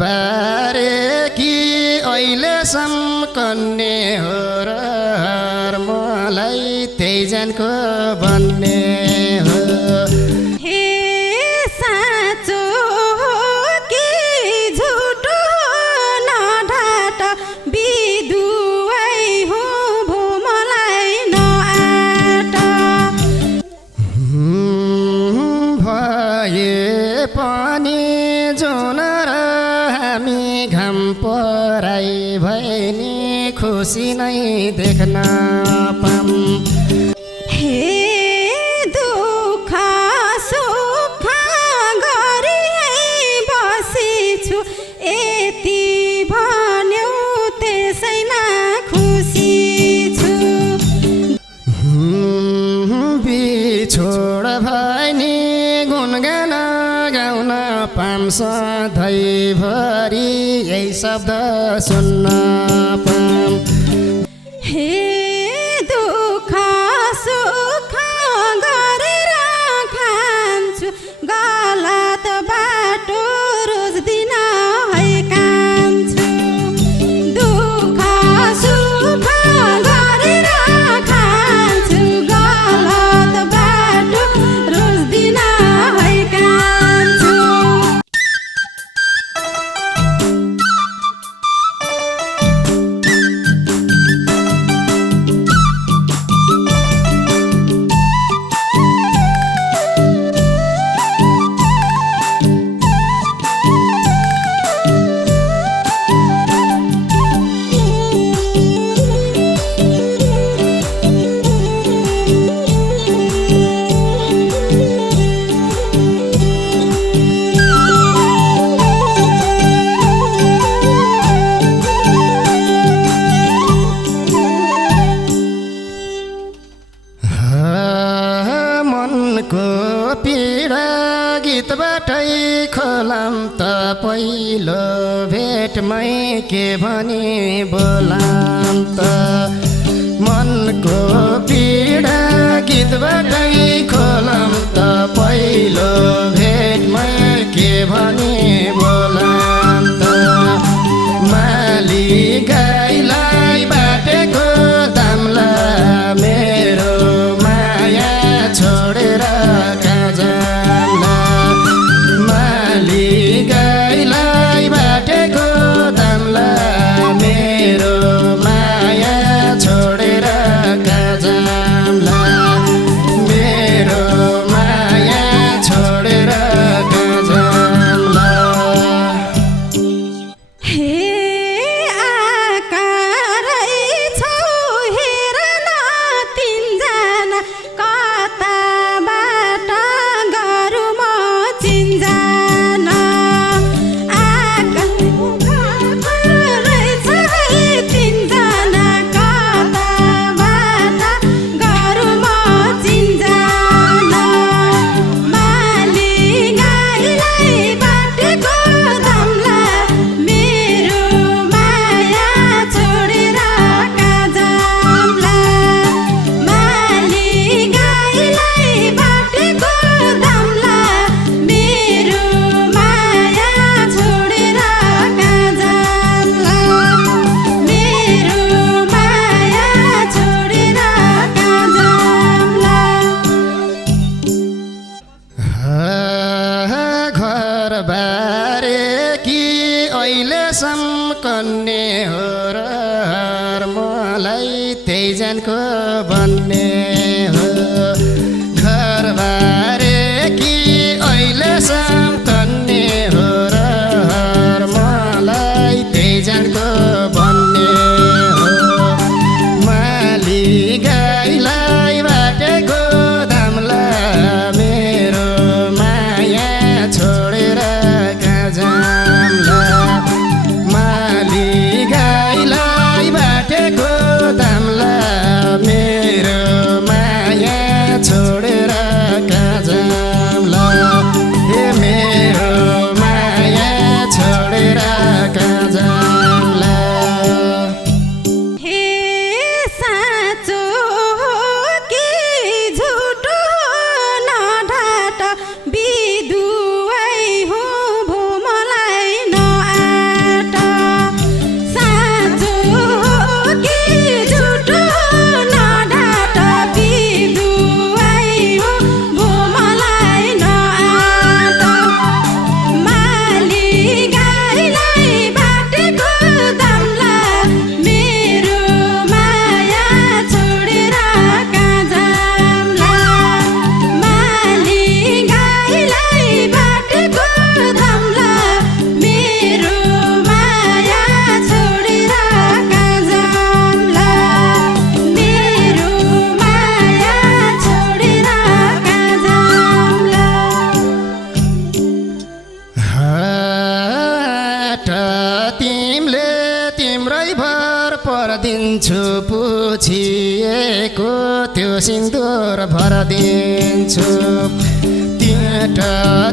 बारे कि अहिलेसम्म कन्ने हो र मलाई त्यही जानको भन्ने हो। हे साँचो हो कि झुटो नढाट बिधुवै हो भो मलाई नआट। भए पनि जुन र हामी घाम पराई भए नि खुसी नै देख्न पाम। हे दुःख सुख गरी बसेछु यति भन्यौ त्यसैमा खुसी छु। बिछोड भए नि गुनगान गाउन पाम सधैँभरि यही शब्द सुन्न पाम। हे दुःख सुख गरेर खान्छु गलत बाटो रोज दिन है कान्छु। दुःख सुख गरेर खान्छु गलत बाटो रोज दिन है कान्छु। मनको पीडा गीतबाटै खोलाम त पहिलो भेटमै के भनी बोलाम त। मनको पीडा गीतबाटै खोलाम त पहिलो भेटमै के भनी बोलाम त। माली गाईलाई बाटेको दामला मेरो माया छोडेर कहाँ जाम्ला। माली गाईलाई बाटेको दामला मेरो माया छोडेर कहाँ जाम्ला। मेरो माया छोडेर कहाँ जाम्ला। हे आकारै छौ हेर न तिनजना कताबाट गरौँ म चिन्जना। आकारै छ तिनजना कताबाट गरौँ म चिन्जना। माली गाईलाई बाटेको दामला मेरो माया छोडेर कहाँ जाम्ला। माली गाईलाई बाटेको दामला मेरो माया छोडेर कहाँ जाम्ला। मेरो माया छोडेर कहाँ जाम्ला। घर बारे कि अहिलेसम्म कन्ने हो र मलाई त्यही जानको भन्ने हो। घर बारे कि अहिलेसम्म कन्ने हो र मलाई त्यही जानको भन्ने हो। माली गाईलाई बाटेको दामला मेरो माया छोडेर कहाँ जाम्ला। माली गाईलाई बाटेको दामला मेरो माया छोडेर कहाँ जाम्ला। हे भरदिन्छु पुछिएको त्यो सिन्दुर भरदिन्छु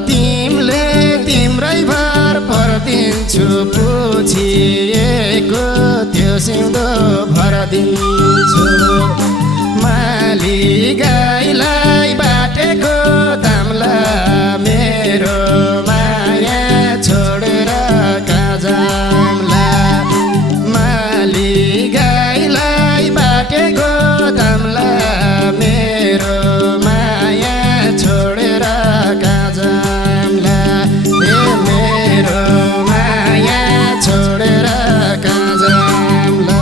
तिमीले तिम्रै भर भरदिन्छु पुछिएको त्यो सिन्दुर भरदिन्छु माली गाईलाई बाटेको दामला मेरो माया छोडेर कहाँ जाम्ला माली गाईलाई बाटेको दामला मेरो माया छोडेर कहाँ जाम्ला मेरो माया छोडेर कहाँ जाम्ला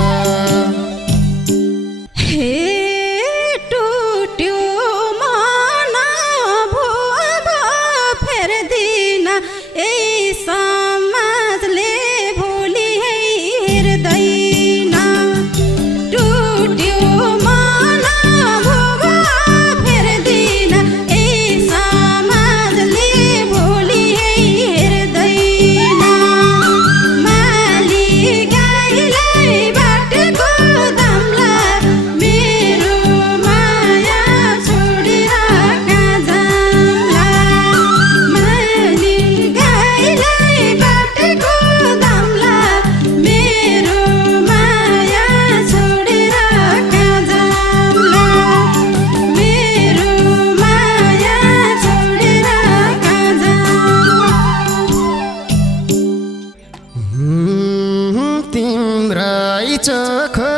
चोखो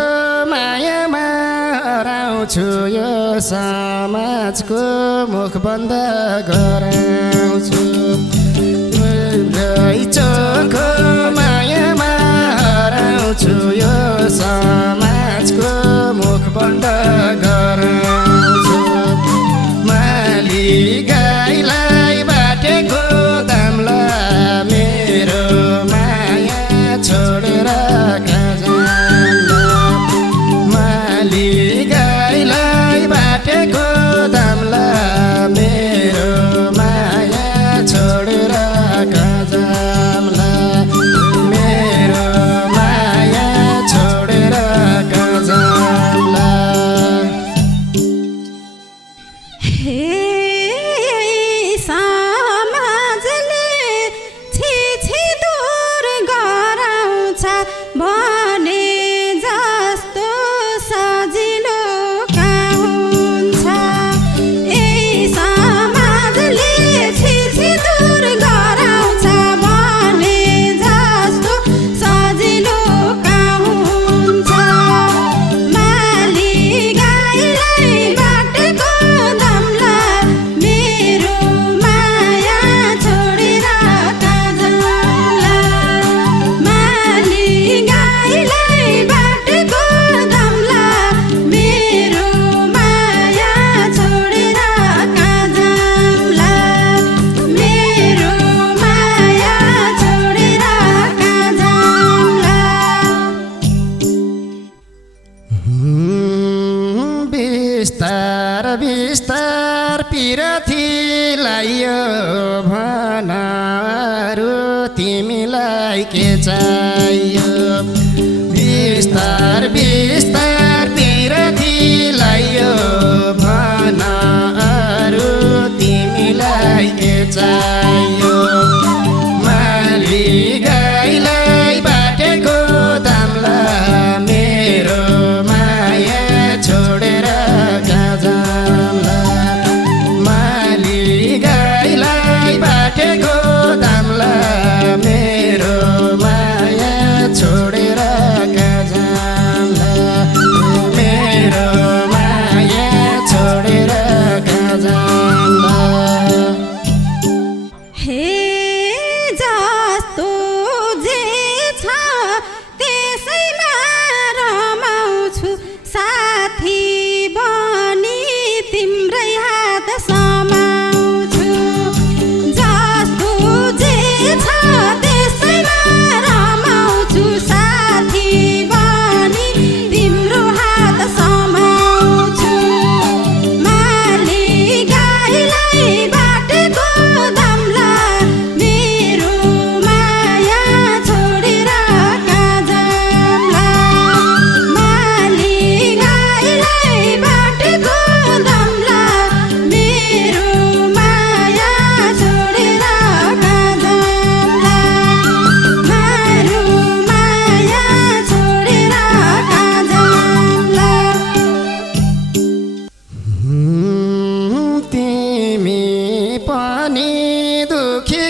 मायामा हराउँछु यो समाजको मुख बन्द गराउँछु चोखो मायामा हराउँछु यो समाजको मुख बन्द गराउँछु माली गाईलाई बाटेको दामला मेरो माया छोडेर गाईलाई बाटेको दामला मेरो माया छोडेर कहाँ जाम्ला मेरो माया छोडेर कहाँ जाम्ला समाजले छिछि दूर गराउँछ भने जस्तो सजिलो कहाँ हुन्छ समाजले छिछि दूर गराउँछ भने जस्तो सजिलो कहाँ हुन्छ माली गाईलाई बाटेको दामला मेरो माया छोडेर कहाँ जाम्ला माली गाईलाई बाटेको दामला मेरो माया छोडेर कहाँ जाम्ला मेरो माया छोडेर कहाँ जाम्ला बिस्तार बिस्तार पिरथीलाई यो भनारू तिमीलाई के चाहियो बिस्तार बिस्तार पिरथीलाई यो भनारू तिमीलाई के चाहियो माली गाईलाई बाटेको दामला मेरो माया छोडेर कहाँ जाम्ला माली गाईलाई बाटेको दामला मेरो माया छोडेर कहाँ जाम्ला मेरो माया छोडेर कहाँ जाम्ला जस्तो जे छ त्यसैमा रमाउँछु साथी बनी तिम्रै हात समाउँछु जस्तो जे छ त्यसैमा रमाउँछु साथी बनी तिम्रो हात समाउँछु माली गाईलाई बाटेको दामला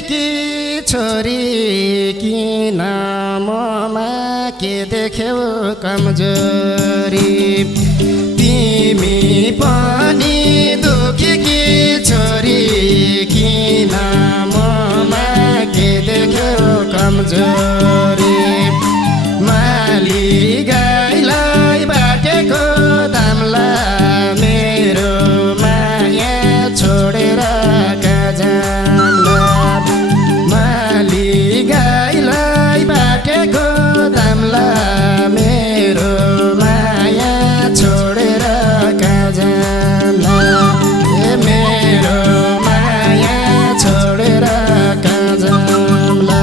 कि छोरी किन ममा के देख्यौ कमजोरी तिमी पनि दुखी कि छोरी किन ममा के देख्यौ कमजोरी माली गाईलाई बाटेको दामला मेरो माया छोडेर जाम्ला माली गाईलाई बाटेको दामला मेरो माया छोडेर जाम्ला मेरो माया छोडेर जाम्ला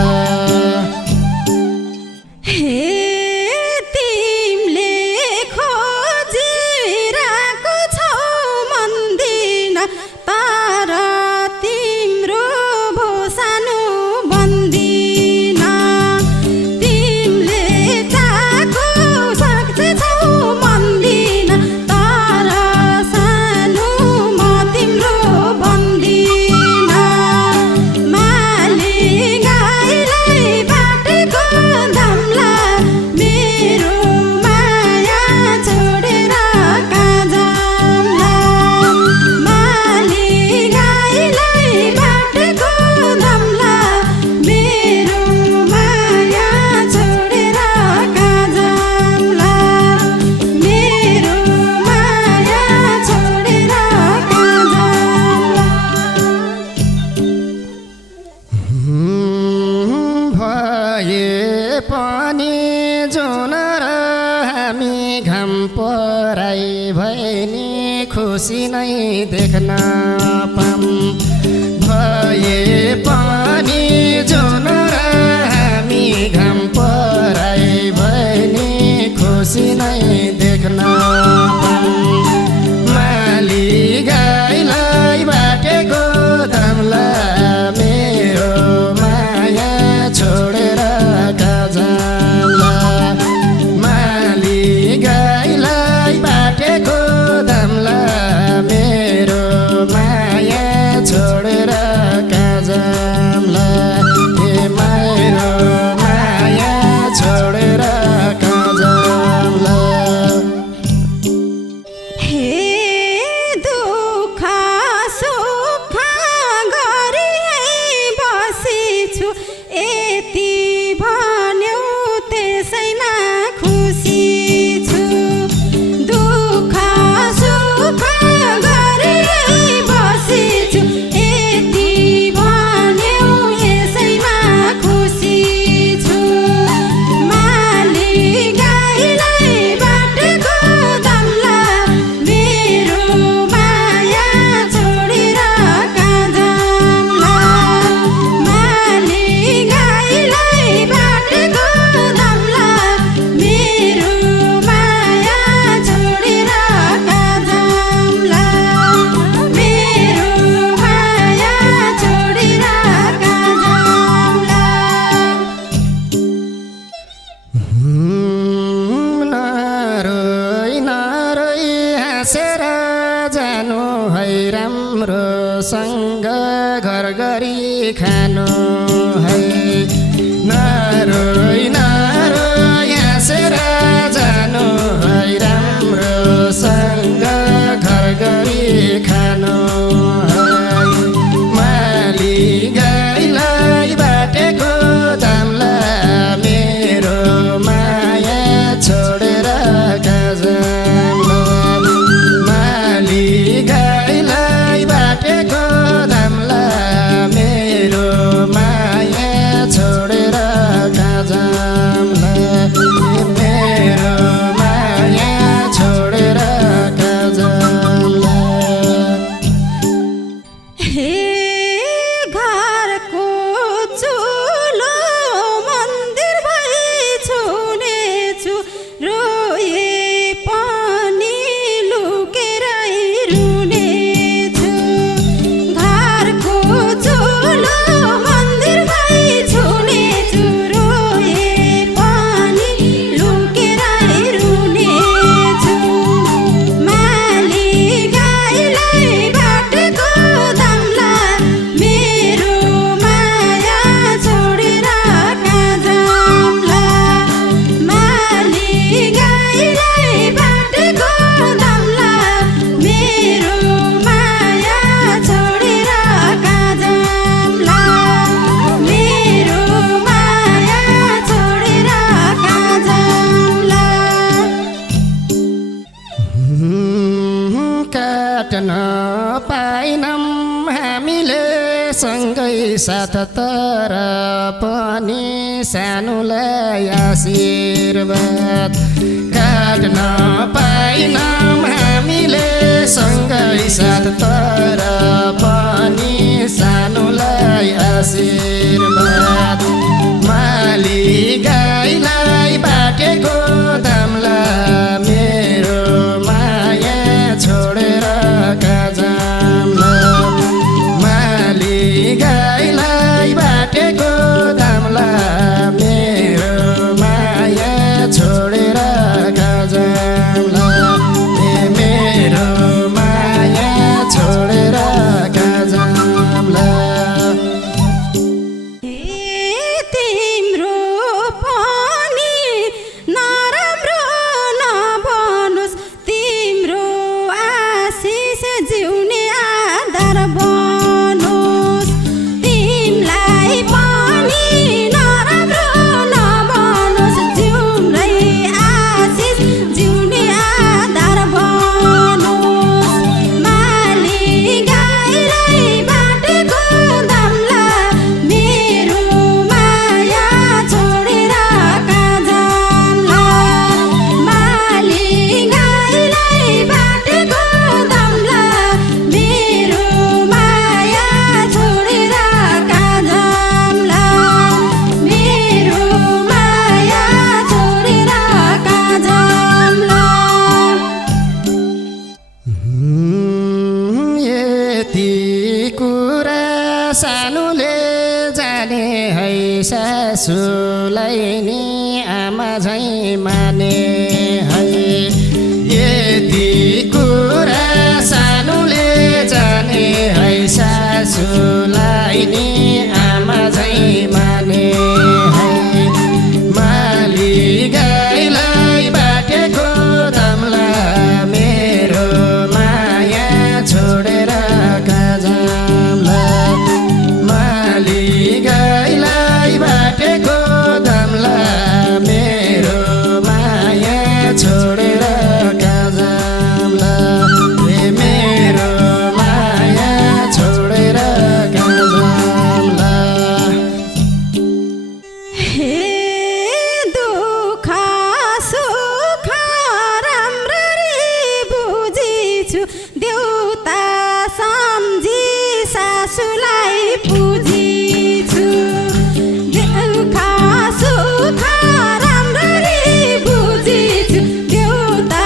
पनि जुन र हामी घाम पराई भएनी खुसी नै देख्न पाम भए पनि जुन र हामी घाम पराई भएनी खुसी नै देख्न पाम माली गाईलाई बाटेको दामला मेरो माया छोडेर माली गाईलाई बाटेको दामला मेरो माया छोडेर जाम्ला मेरो माया छोडेर जाम्ला गाईलाई साथ तर पनि सानुलाई आशीर्वाद काट्न पाइनौँ हामीले सँगै साथ तर पनि सानुलाई आशीर्वाद माली गाईलाई बाटेको दामला मेरो माया छोडेर काजामला माली गाईलाई बाटेको दामला मेरो माया छोडेर काजामला मेरो माया छोडेर काजामला तिम्रो पनि नराम्रो नबनोस् तिम्रो आशिष जिउने आधार बनोस् तिमीलाई पनि नराम्रो नबनोस् जिउरै आशिष जिउने आधार बनोस् माली गाईलाई बाटेको दामला मेरो माया छोडेर काजामला माली गाईलाई बाटेको दामला मेरो माया छोडेर काजामला मेरो माया छोडेर काजामला यति कुरा सानुले जाने है सासुलाई नि आमा झैँ माने है यति कुरा सानुले जाने है सासुलाई नि आमा झैँ माने है माली गाईलाई बाटेको दामला मेरो माया छोडेर काजामला माली गाईलाई बाटेको दामला मेरो माया छोडेर काजामला मेरो माया छोडेर काजामला हे दुःख सुख राम्ररी बुझिछु देउता सम्झी सासुलाई पुजिछु दुःख सुख राम्ररी बुझिछु देउता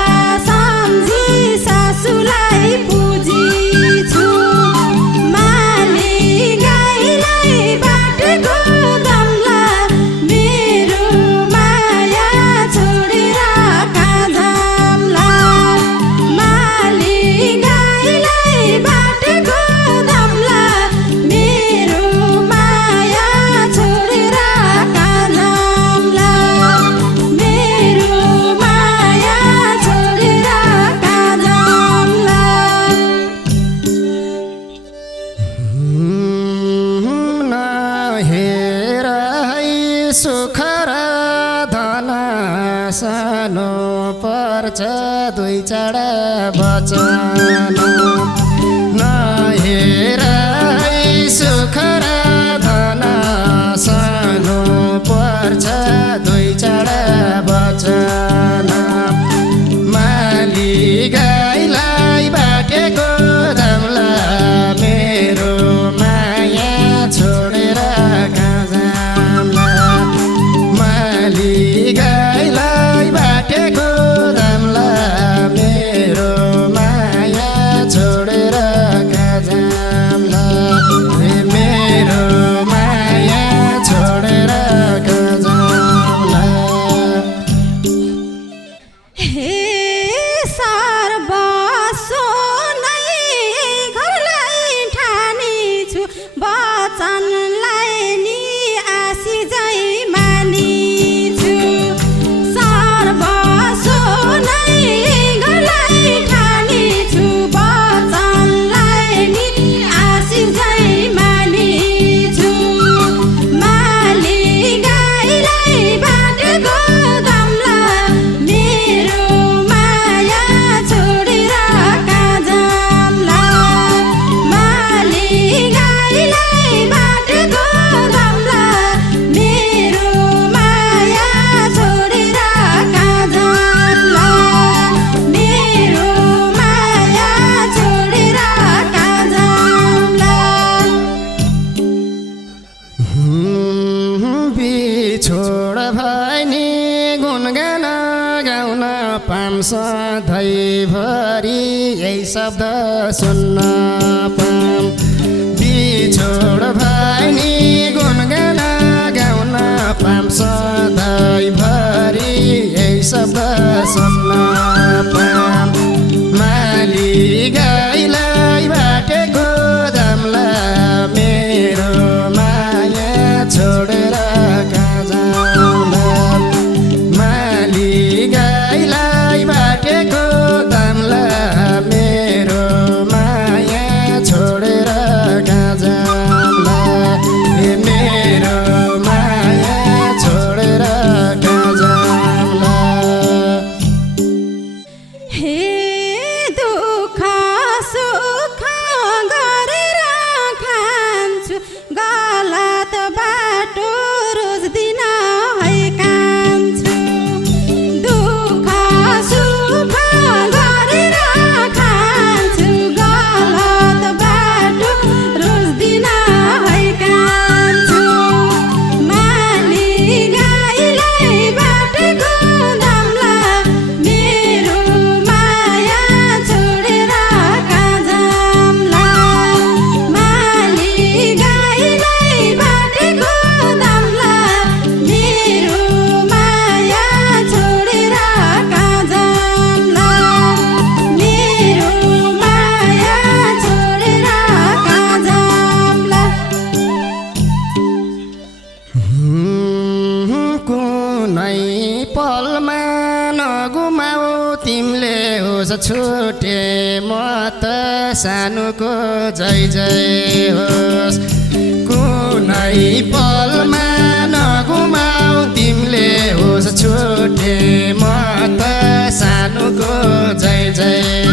सम्झी सासुलाई पुजिछु माली गाईलाई बाटेको दामला मेरो माया छोडेर काजामला माली गाईलाई बाटेको दामला मेरो माया छोडेर काजामला मेरो माया छोडेर काजामला नहेर है सुख र धन सानो पर्छ दुई चाडा बचन नहेर है सुख र धन सानो पर्छ दुई चाडा बचन माली गाईलाई बाटेको दामला मेरो माया छोडेर काजामला माली गाईलाई बाटेको दामला मेरो माया छोडेर बिछोड भनी गुनगान गाउन पाम सधैँभरि यही शब्द सुन्न पाम बिछोड भनी गुनगान गाउन पाम सधैँभरि यही शब्द सुन्न पाम माली गाईलाई बाटेको दामला मेरो माया छोडेर कहाँ जाउँला माली गाईलाई बाटेको दामला मेरो माया छोडेर कहाँ जाउँला मेरो माया छोडेर कहाँ जाउँला हे दुःख सुख गरेर खान्छु गलत बाटो रोज दिन है कान्छु दुःख सुख गरेर खान्छु गलत बाटो रोज दिन है कान्छु माली गाईलाई बाटेको दामला मेरो माया छोडेर कहाँ जाम्ला माली गाईलाई बाटेको दामला मेरो माया छोडेर कहाँ जाम्ला मेरो माया छोडेर कहाँ जाम्ला कुनै पलमा नगुमाऊ तिमीले होस् छुटे म त सानोको जय जय होस् कुनै पलमा नगुमाऊ तिमीले होस् छुटे म त सानोको जय जय